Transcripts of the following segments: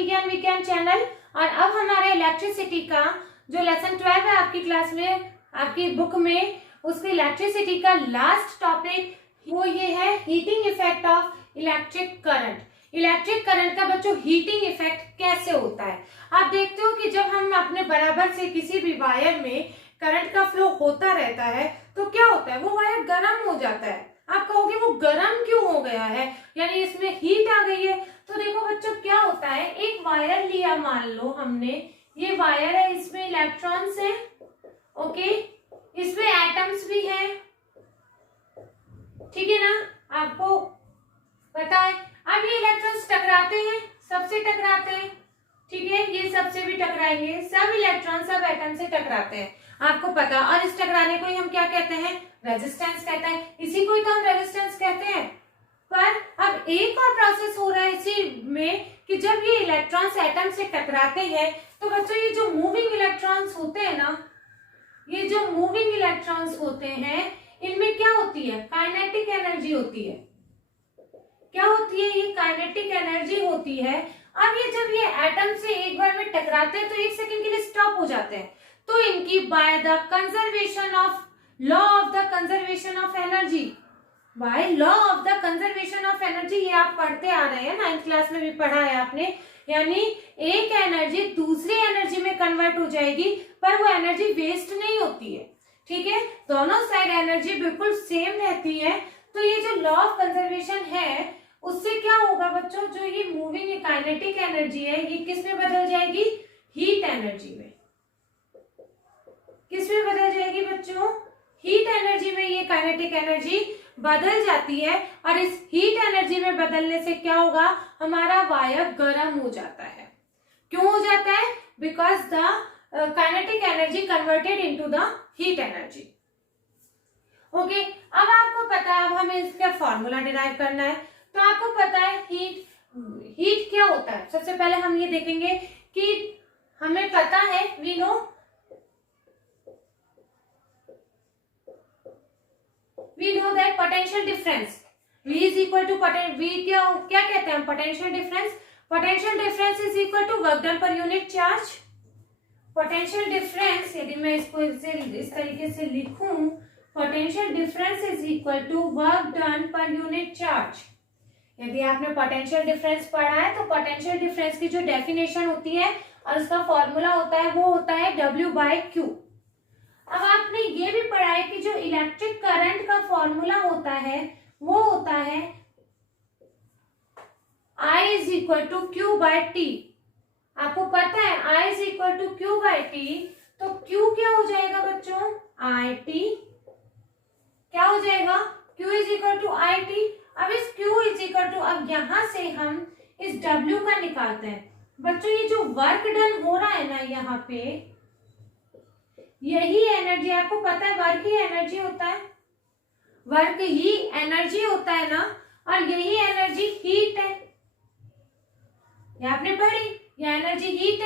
विज्ञान विज्ञान चैनल। और अब हमारे इलेक्ट्रिसिटी का जो लेसन 12 है आपकी क्लास में, आपकी बुक में, उसके इलेक्ट्रिसिटी का लास्ट टॉपिक वो ये है heating effect of electric current. Electric current का बच्चों हीटिंग इफेक्ट कैसे होता है। आप देखते हो कि जब हम अपने बराबर से किसी भी वायर में करंट का फ्लो होता रहता है तो क्या होता है, वो वायर गर्म हो जाता है। आप कहोगे वो गर्म क्यों हो गया है, यानी इसमें हीट आ गई है। तो देखो बच्चों क्या होता है, एक वायर लिया, मान लो हमने ये वायर है, इसमें इलेक्ट्रॉन्स है, ओके, इसमें एटम्स भी है, ठीक है ना, आपको पता है। अब ये इलेक्ट्रॉन्स टकराते हैं, सबसे टकराते हैं, ठीक है, ये सबसे भी टकराएंगे, सब इलेक्ट्रॉन सब एटम से टकराते हैं, आपको पता। और इस टकराने को ही हम क्या कहते हैं, रेजिस्टेंस कहते हैं, इसी को ही तो हम रेजिस्टेंस कहते हैं। पर अब एक और प्रोसेस हो रहा है इसी में कि जब ये इलेक्ट्रॉन्स एटम से टकराते हैं तो बच्चों ये जो मूविंग इलेक्ट्रॉन्स होते हैं ना, ये जो मूविंग इलेक्ट्रॉन्स होते हैं इनमें क्या होती है, काइनेटिक एनर्जी होती है। क्या होती है, ये काइनेटिक एनर्जी होती है। अब ये जब ये एटम से एक बार में टकराते हैं तो एक सेकंड के लिए स्टॉप हो जाते हैं, तो इनकी by the conservation of law of the conservation of energy, by law of the conservation of energy, ये आप पढ़ते आ रहे हैं, 9th क्लास में भी पढ़ा है आपने, यानी एक एनर्जी दूसरी एनर्जी में कन्वर्ट हो जाएगी पर वो एनर्जी वेस्ट नहीं होती है, ठीक है, दोनों साइड एनर्जी बिल्कुल सेम रहती है। तो ये जो लॉ ऑफ कंजर्वेशन है उससे क्या होगा बच्चों, जो ये मूविंग काइनेटिक एनर्जी है ये किस में बदल जाएगी, हीट एनर्जी में। किस में बदल जाएगी बच्चों, हीट एनर्जी में ये काइनेटिक एनर्जी बदल जाती है। और इस हीट एनर्जी में बदलने से क्या होगा, हमारा वायर गर्म हो जाता है। क्यों हो जाता है, because the kinetic energy converted into the heat energy. Okay, अब आपको पता है, अब हमें इसका फॉर्मूला डिराइव करना है। तो आपको पता है हीट क्या होता है। सबसे पहले हम ये देखेंगे कि हमें पता है, we know that potential difference V is equal to V क्या कहते हैं, potential difference. Potential difference is equal to work done per unit charge. Potential difference, यदि मैं इसको इस तरीके से लिखूं, potential difference is equal to work done per unit charge. यदि आपने पोटेंशियल डिफरेंस पढ़ा है तो पोटेंशियल डिफरेंस की जो डेफिनेशन होती है और उसका फॉर्मूला होता है वो होता है W/Q। अब आपने ये भी पढ़ा है कि जो इलेक्ट्रिक करंट का फॉर्मूला होता है वो होता है I is equal to Q/T। आपको पता है I is equal to Q/T, तो Q क्या हो जाएगा बच्चों, IT। क्या हो जाएगा, Q is equal to IT। अब इस Q इज इक्वल टू, अब यहां से हम इस W का निकालते हैं। बच्चों ये जो वर्क डन हो रहा है ना यहाँ पे, यही एनर्जी, आपको पता है वर्क ही एनर्जी होता है, वर्क ही एनर्जी होता है ना, और यही एनर्जी हीट है, ये आपने पढ़ी, ये एनर्जी हीट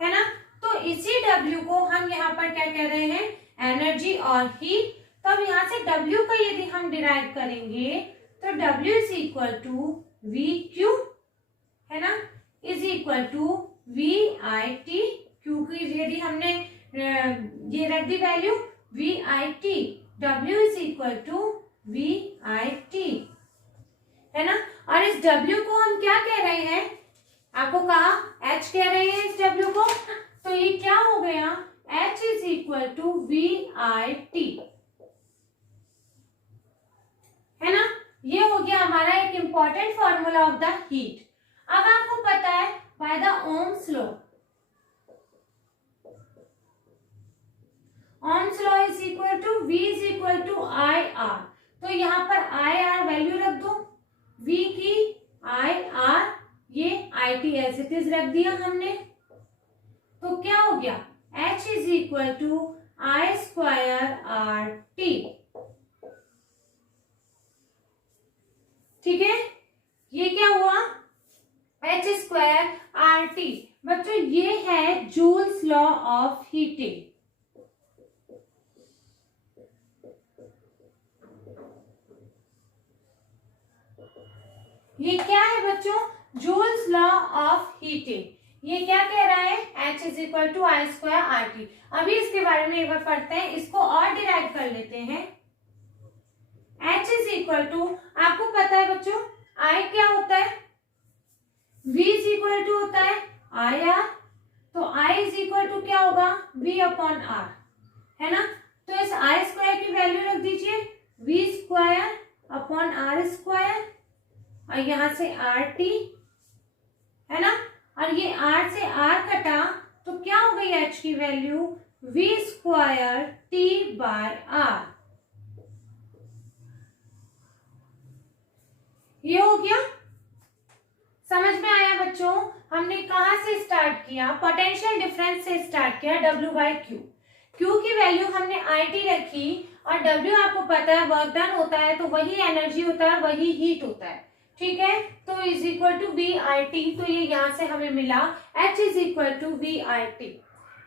है ना। तो इसी W को हम यहाँ पर क्या कह रहे हैं, एनर्जी और हीट। तब यहाँ से W का यदि हम डिराइव करेंगे तो W is equal to VQ है ना, is equal to VIT। Q की यदि हमने ये रख दी value VIT, W is equal to VIT है ना। और इस W को हम क्या कह रहे हैं, आपको कहा H कह रहे हैं इस W को, तो ये क्या हो गया, H is equal to VIT है ना। ये हो गया हमारा एक important formula of the heat. अब आपको पता है by the Ohm's law, Ohm's law is equal to V is equal to IR। तो यहाँ पर IR वैल्यू रख दो, V की IR, ये IT एज इट इज रख दिया हमने। तो क्या हो गया, H is equal to I²RT। ठीक है, ये क्या हुआ, H²RT। बच्चों ये है जूल्स लॉ ऑफ हीटिंग। ये क्या है बच्चों, जूल्स लॉ ऑफ हीटिंग, ये क्या कह रहा है, H is equal to I square R T. अभी इसके बारे में एक बार पढ़ते हैं, इसको और डिराइव कर लेते हैं। H इज इक्वल टू, आपको पता है बच्चों I क्या होता है, V इज इक्वल टू होता है आई आर, तो I इज इक्वल टू क्या होगा, V अपॉन आर, है ना। तो इस आई स्क्वायर की वैल्यू रख दीजिए, V square upon R square, और यहां से आर टी, है ना, और ये आर से आर कटा तो क्या हो गई एच की value, V square T bar R. ये हो गया, समझ में आया बच्चों। हमने कहां से स्टार्ट किया, पोटेंशियल डिफरेंस से स्टार्ट किया, W बाई क्यू। क्यू की वैल्यू हमने आई टी रखी, और W आपको पता है वर्क डन होता है तो वही एनर्जी होता है, वही हीट होता है, ठीक है। तो is equal to V I T, तो ये यहां से हमें मिला H is equal to V I T.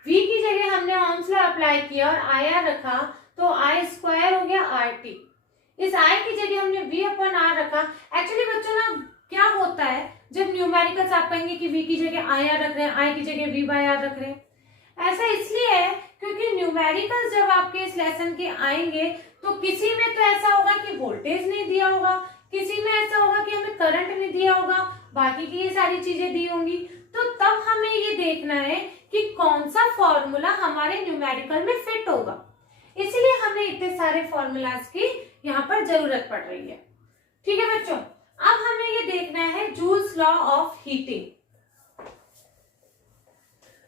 V की जगह हमने ओम्स लॉ अप्लाई किया और आई आर रखा, तो आई स्क्वायर हो गया आर टी। इस I की जगह हमने V अपॉन आर रखा। एक्चुअली बच्चों ना क्या होता है, जब न्यूमेरिकल्स आप कहेंगे कि V की जगह आई आर रख रहे हैं, I की जगह V बाय आर रख रहे हैं, ऐसा इसलिए है क्योंकि न्यूमेरिकल्स जब आपके इस लेसन के आएंगे तो किसी में तो ऐसा होगा कि वोल्टेज नहीं दिया होगा, किसी में ऐसा होगा कि हमें करंट नहीं दिया होगा, बाकी की ये सारी चीजें दी होंगी। तो तब हमें ये देखना है कि कौन सा फॉर्मूला हमारे न्यूमेरिकल में फिट होगा, इसलिए हमें इतने सारे फॉर्मूलाज की यहाँ पर जरूरत पड़ रही है, ठीक है बच्चों। अब हमें ये देखना है joules law of heating.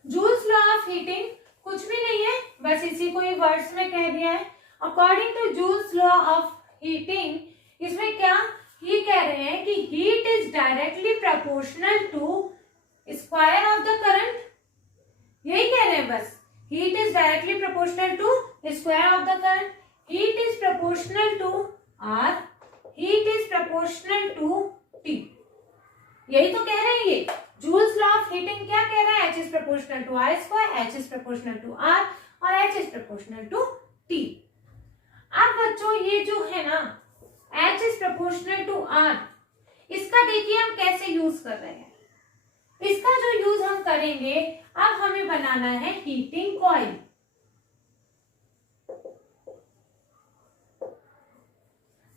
Joules law of heating कुछ भी नहीं है, बस इसी को ही वर्ड्स में कह दिया है। According to Joule's law of heating, इसमें क्या ये कह रहे हैं कि heat is directly proportional to square of the current, यही कह रहे हैं बस, heat is directly proportional to square of the current, heat is proportional to R, heat is proportional to T, यही तो कह रहे हैं ये। जूल्स लॉ ऑफ हीटिंग क्या कह रहा है, H is proportional to I square, H is proportional to R, और H is proportional to T. अब बच्चों ये जो है ना H is proportional to R, इसका देखिए हम कैसे यूज कर रहे हैं। इसका जो यूज हम करेंगे, अब हमें बनाना है हीटिंग कॉइल।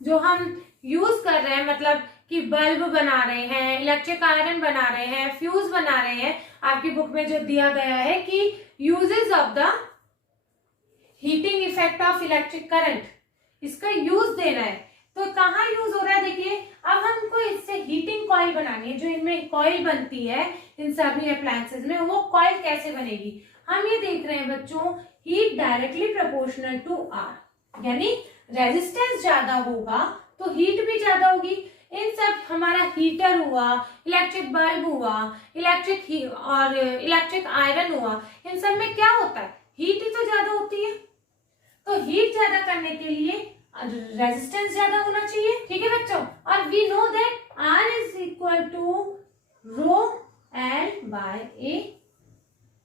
जो हम यूज कर रहे हैं मतलब कि बल्ब बना रहे हैं, इलेक्ट्रिक आयरन बना रहे हैं, फ्यूज बना रहे हैं, आपकी बुक में जो दिया गया है कि uses of the heating effect of electric current, इसका यूज देना है। तो कहाँ यूज हो रहा है देखिए, अब हमको इससे हीटिंग कॉइल बनानी है, जो इनमें कॉइल बनती है इन सभी अप्लायंसेस में, वो कॉइल कैसे बनेगी, हम ये देख रहे हैं बच्चों, heat directly proportional to R, यानी रेजिस्टेंस ज्यादा होगा तो हीट भी ज्यादा होगी। इन सब हमारा हीटर हुआ, इलेक्ट्रिक बल्ब हुआ, और इलेक्ट्रिक आयरन हुआ, इन सब में क्या होता है, हीट ही तो ज्यादा होती है। तो हीट ज्यादा करने के लिए रेजिस्टेंस ज्यादा होना चाहिए, ठीक है बच्चों। और we know that R is equal to rho L by A,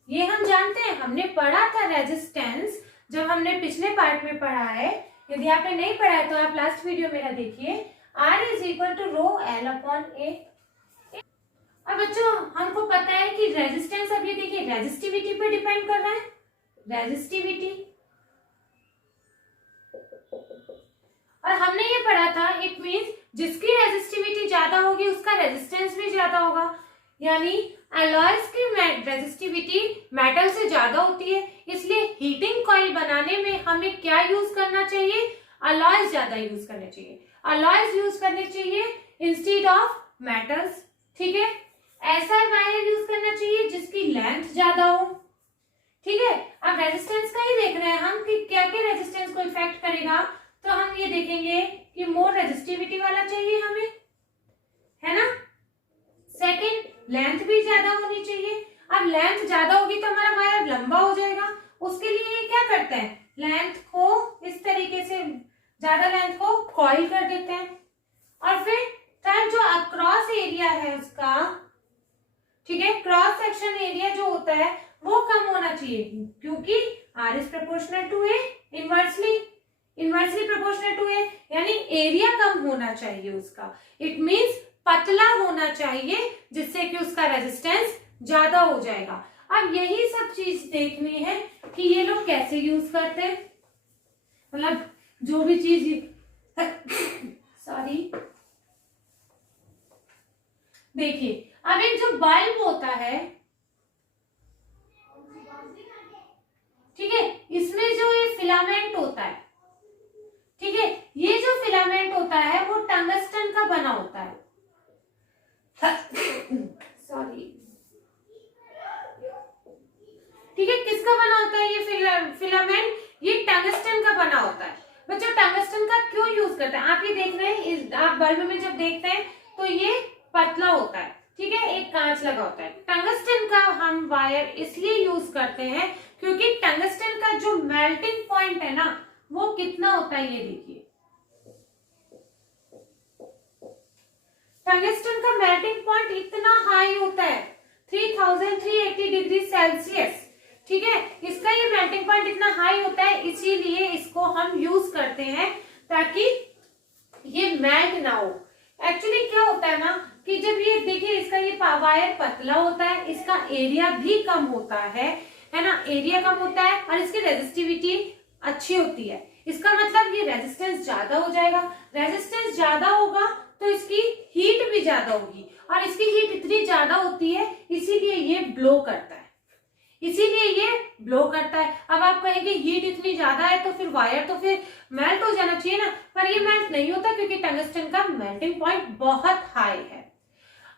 ये हम जानते हैं, हमने पढ़ा था रेजिस्टेंस जब हमने पिछले पार्ट में पढ़ा है। यदि आपने नहीं पढ़ा है तो आप लास्ट वीडियो मेरा देखिए। R is equal to rho L upon A. अब बच्चों हमको पता है कि रेजिस्टेंस, अब ये देखिए रेजिस्टिविटी पे डिपेंड कर रहा है, रेजिस्टिविटी, और हमने ये पढ़ा था इट मींस जिसकी रेजिस्टिविटी ज्यादा होगी उसका रेजिस्टेंस भी ज्यादा होगा, यानी एलॉयज की रेजिस्टिविटी मेटल से ज्यादा होती है, इसलिए हीटिंग कॉइल बनाने में हमें क्या यूज करना चाहिए, अलॉयज ज्यादा यूज करने चाहिए, अलॉयज यूज करने चाहिए इंस्टेड ऑफ मेटल्स, ठीक है। ऐसा वायर यूज करना चाहिए जिसकी लेंथ ज्यादा हो, ठीक है। अब रेजिस्टेंस का ही देख रहे हैं हम कि क्या क्या रेजिस्टेंस को इफेक्ट करेगा, तो हम ये देखेंगे कि मोर रेजिस्टिविटी वाला चाहिए हमें, है ना। सेकंड, लेंथ भी ज्यादा होनी चाहिए। अब लेंथ ज्यादा होगी तो हमारा वायर लंबा हो जाएगा, उसके लिए ये क्या करते हैं, लेंथ को इस तरीके से, ज्यादा लेंथ को कॉइल कर देते हैं। और फिर थर्ड, जो अक्रॉस एरिया है उसका, ठीक है, क्रॉस सेक्शन एरिया जो होता है वो कम होना चाहिए, क्योंकि R is proportional to A, inversely proportional to A, यानी एरिया कम होना चाहिए उसका। इट मींस पतला होना चाहिए, जिससे कि उसका रेजिस्टेंस ज्यादा हो जाएगा। अब यही सब चीज देखनी है कि ये लोग कैसे यूज करते हैं, मतलब जो भी चीज सॉरी देखिए, अब एक जो बल्ब होता है, ठीक है, इसमें जो ये फिलामेंट होता है, ठीक है, ये जो फिलामेंट होता है वो टंगस्टन का बना होता है। सॉरी, ठीक है, किसका बना होता है ये फिलामेंट? ये टंगस्टन का बना होता है। बच्चों टंगस्टन का क्यों यूज करते हैं? आप ये देख रहे हैं, आप बल्ब में जब देखते हैं तो ये पतला होता है, ठीक है, एक कांच लगा होता है। टंगस्टन का हम वायर इसलिए यूज करते हैं क्योंकि टंगस्टन का जो मेल्टिंग पॉइंट है ना, वो कितना होता है ये देखिए। टंगस्टन का मेल्टिंग पॉइंट इतना हाई होता है 3380 डिग्री सेल्सियस, ठीक है, इसका ये मेल्टिंग पॉइंट इतना हाई होता है, इसीलिए इसको हम यूज करते हैं ताकि ये मेल्ट ना हो। एक्चुअली क्या होता है ना कि जब ये देखिए, इसका ये वायर पतला होता है, इसका एरिया भी कम होता है ना, एरिया कम होता है, और इसकी रेजिस्टिविटी अच्छी होती है। इसका मतलब ये रेजिस्टेंस ज्यादा हो जाएगा, रेजिस्टेंस ज्यादा होगा तो इसकी हीट भी ज्यादा होगी, और इसकी हीट इतनी ज्यादा होती है इसीलिए ये ब्लो करता है, इसीलिए ये ब्लो करता है। अब आप कहेंगे हीट इतनी ज्यादा है तो फिर वायर तो फिर मेल्ट हो जाना चाहिए ना, पर ये मेल्ट नहीं होता क्योंकि टंगस्टन का मेल्टिंग पॉइंट बहुत हाई है।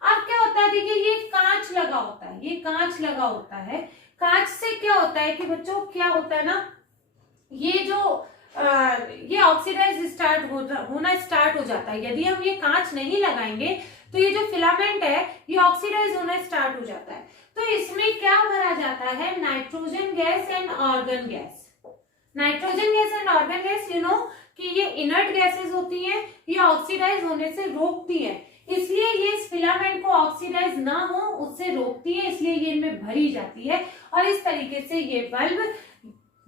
अब क्या होता है, देखिए ये कांच लगा होता है, ये कांच लगा होता है। कांच से क्या होता है कि बच्चों, क्या होता है ना, ये जो ये ऑक्सीडाइज होना स्टार्ट हो जाता है। यदि हम ये कांच नहीं लगाएंगे तो ये जो फिलामेंट है ये ऑक्सीडाइज होना स्टार्ट हो जाता है। तो इसमें क्या भरा जाता है? Nitrogen gas and argon gas. Nitrogen gas and argon gas, you know कि ये इनर्ट गैसेस होती हैं, ये ऑक्सीडाइज होने से रोकती है, इसलिए ये इस फिलामेंट को ऑक्सीडाइज ना हो उससे रोकती है, इसलिए ये इनमें भरी जाती है और इस तरीके से ये बल्ब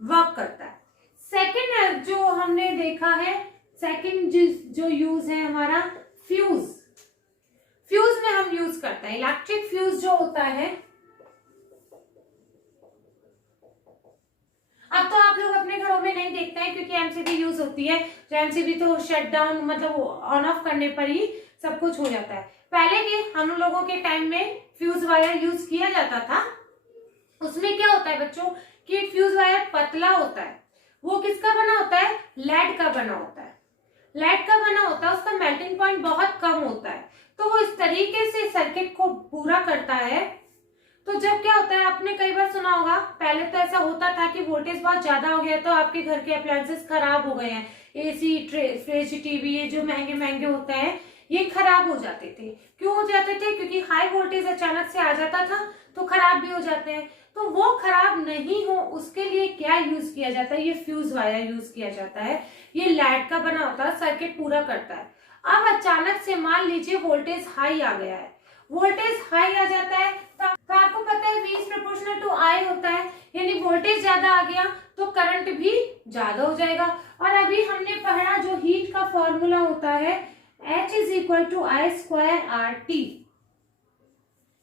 वर्क करता है। सेकंड जो हमने देखा है, सेकंड जो यूज है हमारा फ्यूज। फ्यूज में हम यूज करते हैं इलेक्ट्रिक फ्यूज जो होता है। अब तो आप लोग अपने घरों में नहीं देखते हैं क्योंकि एमसीबी यूज होती है, तो एमसीबी तो शट डाउन मतलब ऑन ऑफ करने पर ही सब कुछ हो जाता है। पहले के हम लोगों के टाइम में फ्यूज वायर यूज किया जाता था। उसमें क्या होता है बच्चों कि फ्यूज वायर पतला होता है, वो किसका बना होता है? लेड का बना होता है। लेड का बना होता है, उसका मेल्टिंग पॉइंट बहुत कम होता है, तो वो इस तरीके से सर्किट को पूरा करता है। तो जब क्या होता है, आपने कई बार सुना होगा, पहले तो ऐसा होता था कि वोल्टेज बहुत ज्यादा हो गया तो आपके घर के अप्लायंसेस खराब हो गए हैं, एसी, फ्रिज, टीवी, ये जो महंगे महंगे होते हैं ये खराब हो जाते थे। क्यों हो जाते थे? क्योंकि हाई वोल्टेज अचानक से आ जाता था तो खराब भी हो जाते हैं। तो वो खराब नहीं हो उसके लिए क्या यूज किया जाता है? ये फ्यूज वायर यूज किया जाता है। ये लेड का बना होता है, सर्किट पूरा करता है। अब अचानक से मान लीजिए वोल्टेज हाई आ गया है, वोल्टेज हाई आ जाता है तो आपको पता है V is proportional to I होता है, यानी वोल्टेज ज्यादा आ गया तो करंट भी ज्यादा हो जाएगा। और अभी हमने पढ़ा जो हीट का फॉर्मूला होता है H is equal to I square RT,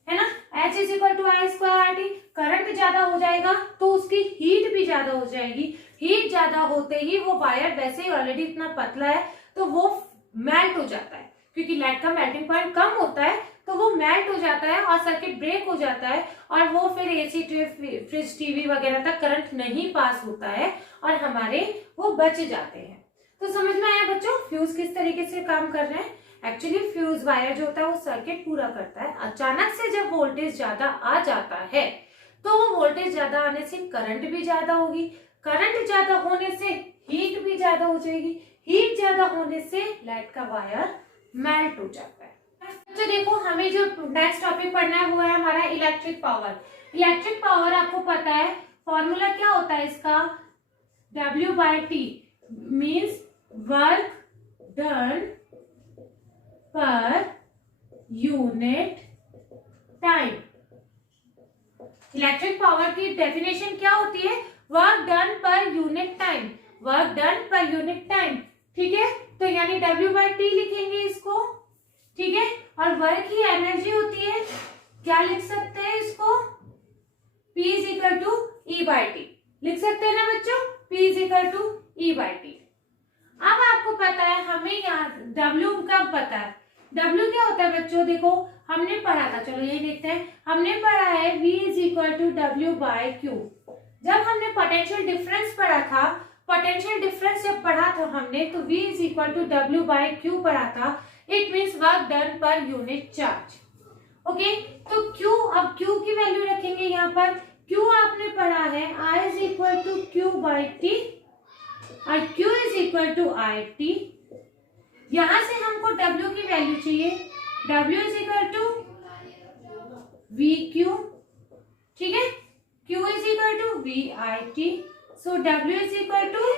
है ना, H is equal to I square RT। Current ज्यादा हो जाएगा तो उसकी हीट भी ज्यादा हो जाएगी, हीट ज्यादा होते ही वो वायर वैसे ही ऑलरेडी इतना पतला है तो वो मेल्ट हो जाता है, क्योंकि लेड का मेल्टिंग पॉइंट कम होता है तो वो मेल्ट हो जाता है और सर्किट ब्रेक हो जाता है और वो फिर एसी, फ्रिज, टीवी वगैरह तक करंट नहीं पास होता है और हमारे वो बच जाते हैं। तो समझ में आया बच्चों फ्यूज किस तरीके से काम कर रहे हैं? एक्चुअली फ्यूज वायर जो होता है वो सर्किट पूरा करता है। अचानक से जब वोल्टेज ज्यादा आ जाता है तो वो वोल्टेज ज्यादा आने से करंट भी ज्यादा होगी, करंट ज्यादा होने से हीट भी ज्यादा हो जाएगी, हीट ज्यादा होने से लेड का वायर मेल्ट हो जाता है। तो देखो हमें जो नेक्स्ट टॉपिक पढ़ना है वो है हमारा इलेक्ट्रिक पावर। इलेक्ट्रिक पावर आपको पता है फॉर्मूला क्या होता है इसका? W/T means work done per unit time. Electric power की डेफिनेशन क्या होती है? Work done per unit time, work done per unit time, ठीक है। तो यानी W/T लिखेंगे इसको, ठीक है। और वर्क की एनर्जी होती है, क्या लिख सकते हैं इसको, P is equal to E by T, लिख सकते हैं ना बच्चों, P is equal to E by T. अब आपको पता है, हमें यहाँ W का पता है, W क्या होता है बच्चों, देखो हमने पढ़ा था, चलो ये देखते हैं, हमने पढ़ा है V is equal to W by Q। जब हमने पोटेंशियल डिफरेंस पढ़ा था, पोटेंशियल डिफरेंस जब पढ़ा था हमने, तो V is equal to W by Q पढ़ा था, it means work done per unit charge. Okay, तो Q, अब Q की वैल्यू रखेंगे यहाँ पर, Q आपने पढ़ा है I is equal to Q by T और Q is equal to I T. यहां से हमको W की वैल्यू चाहिए, W is equal to V Q, ठीक है, Q is equal to V I T, so W is equal to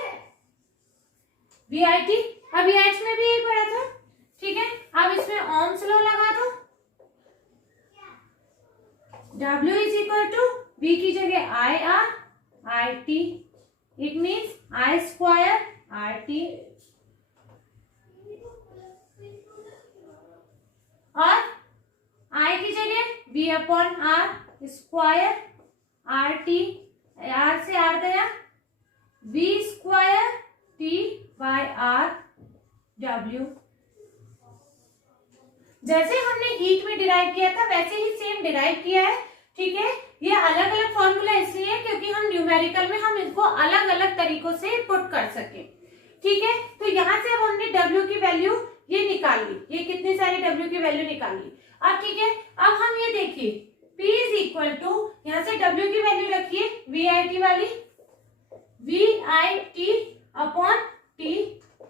V I T. अब H में भी यही पढ़ा था, ठीक है। अब इसमें ओम्स लॉ लगा दो, W is equal to V की जगह I R I T, it means I square R T, और I की जगह V upon R square R T, R से आर गया, V square T by R W। जैसे हमने हीट में डिराइव किया था वैसे ही सेम डिराइव किया है, ठीक है। ये अलग अलग फॉर्मूला इसलिए है क्योंकि हम न्यूमेरिकल में हम इसको अलग अलग तरीकों से पुट कर सके, ठीक है। तो यहाँ से अब हमने W की वैल्यू ये निकाल ली, ये कितनी सारी W की वैल्यू निकाल ली। अब ठीक है, अब हम ये देखिए P इज इक्वल टू, यहाँ से W की वैल्यू रखिए वी आई टी वाली, V I T upon T,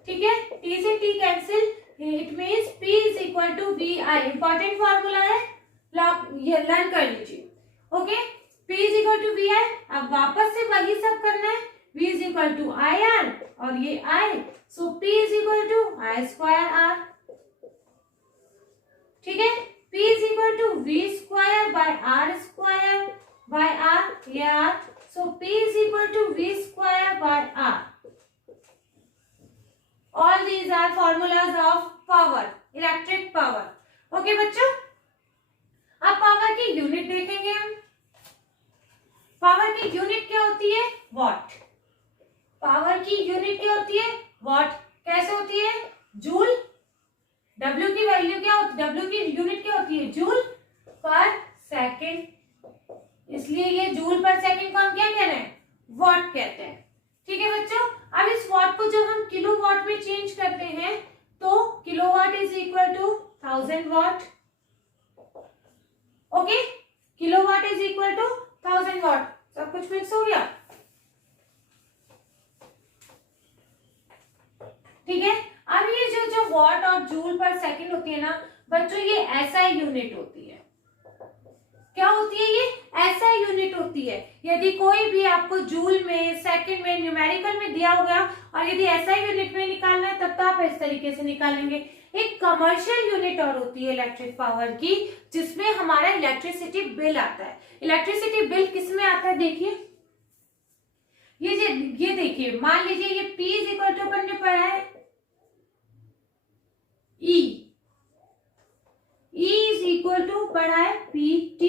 ठीक है, T से T cancel, it means P is equal to V I, important formula है, ये लर्न कर लीजिए। Okay, P is equal to V I, अब वापस से वही सब करना है, V is equal to I R और ये I, so P is equal to I square R, ठीक है। P is equal to V square by R square by R, ये R, so P is equal to V square by R. All these are formulas of power, electric power. Okay बच्चों, अब power की unit देखेंगे हम। Power की unit क्या होती है, वॉट। पावर की यूनिट क्या होती है, वॉट। कैसे होती है, जूल। W की वैल्यू क्या होती है, W की यूनिट क्या होती है, जूल पर सेकेंड, इसलिए ये जूल पर सेकेंड को हम क्या कह रहे हैं, वॉट कहते हैं, ठीक है बच्चों। अब इस वॉट को जब हम किलो वॉट में चेंज करते हैं तो kilowatt is equal to 1000 watt. Okay, kilowatt is equal to 1000 watt. सब कुछ मिक्स हो गया, ठीक है। अब ये जो वॉट और जूल पर सेकंड होती है ना बच्चों, ये एसआई यूनिट होती है। क्या होती है ये, एसआई यूनिट होती है। यदि कोई भी आपको जूल में, सेकंड में, न्यूमेरिकल में दिया होगा और यदि एसआई यूनिट में निकालना है तब तो आप इस तरीके से निकालेंगे। एक कमर्शियल यूनिट और होती है इलेक्ट्रिक पावर की, जिसमें हमारा इलेक्ट्रिसिटी बिल आता है। इलेक्ट्रिसिटी बिल किसमें आता है, देखिए ये देखिए, मान लीजिए ये P इज इक्वल टू अपन ने पढ़ा है E इज इक्वल टू पढ़ा है PT,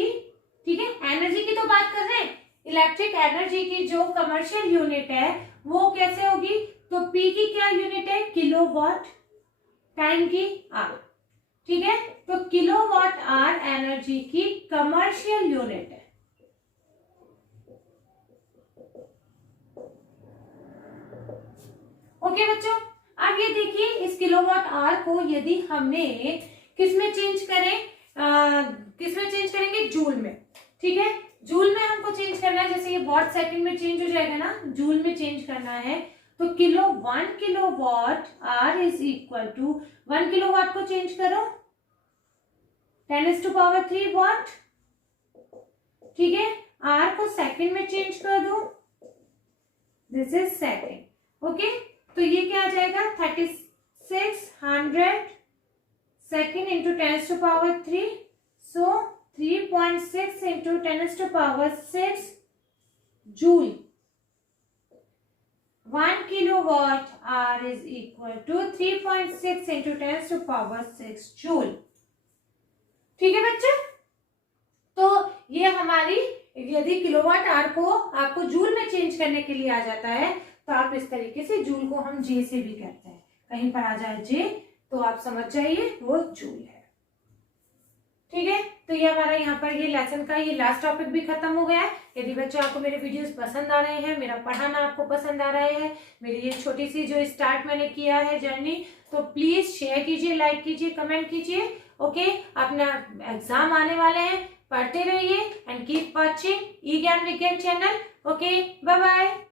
ठीक है। एनर्जी की तो बात कर रहे हैं, इलेक्ट्रिक एनर्जी की जो कमर्शियल यूनिट है वो कैसे होगी, तो P की क्या यूनिट है, किलोवाट, टाइम की आवर, ठीक है। तो किलोवाट आवर एनर्जी की कमर्शियल यूनिट है। ओके बच्चों, अब ये देखिए इस किलोवाट आवर को यदि हमने किसमें चेंज करें, किसमें चेंज करेंगे, जूल में, ठीक है। जूल में हमको चेंज करना है, जैसे ये वॉट सेकंड में चेंज हो जाएगा ना, जूल में चेंज करना है तो 1 kilowatt hour is equal to 1 kilowatt को चेंज करो 10⁻³ वॉट, ठीक है। आर को सेकंड में चेंज कर दो, दिस इज सेकंड, ओके। तो ये क्या आ जाएगा, 3600 second into 10⁻³ so 3.6 into 10⁻6 joule. 1 kilowatt hour is equal to 3.6 into 10⁻6 joule. ठीक है बच्चे। तो ये हमारी, यदि किलोवाट आवर को आपको जूल में चेंज करने के लिए आ जाता है तो आप इस तरीके से, जूल को हम जे से भी कहते हैं, कहीं पर आ जाए जे तो आप समझ जाइए वो जूल है। ठीक है, तो ये हमारा यहाँ पर ये लेसन का ये लास्ट टॉपिक भी खत्म हो गया है। यदि बच्चों आपको मेरे वीडियोस पसंद आ रहे हैं, मेरा पढ़ाना आपको पसंद आ रहा है, मेरी ये छोटी सी जो स्टार्ट मैंने किया है जर्नी, तो प्लीज शेयर कीजिए, लाइक कीजिए, कमेंट कीजिए। ओके, अपना एग्जाम आने वाले हैं, पढ़ते रहिए एंड कीप वॉचिंग ई ज्ञान विज्ञान चैनल। Okay, bye bye.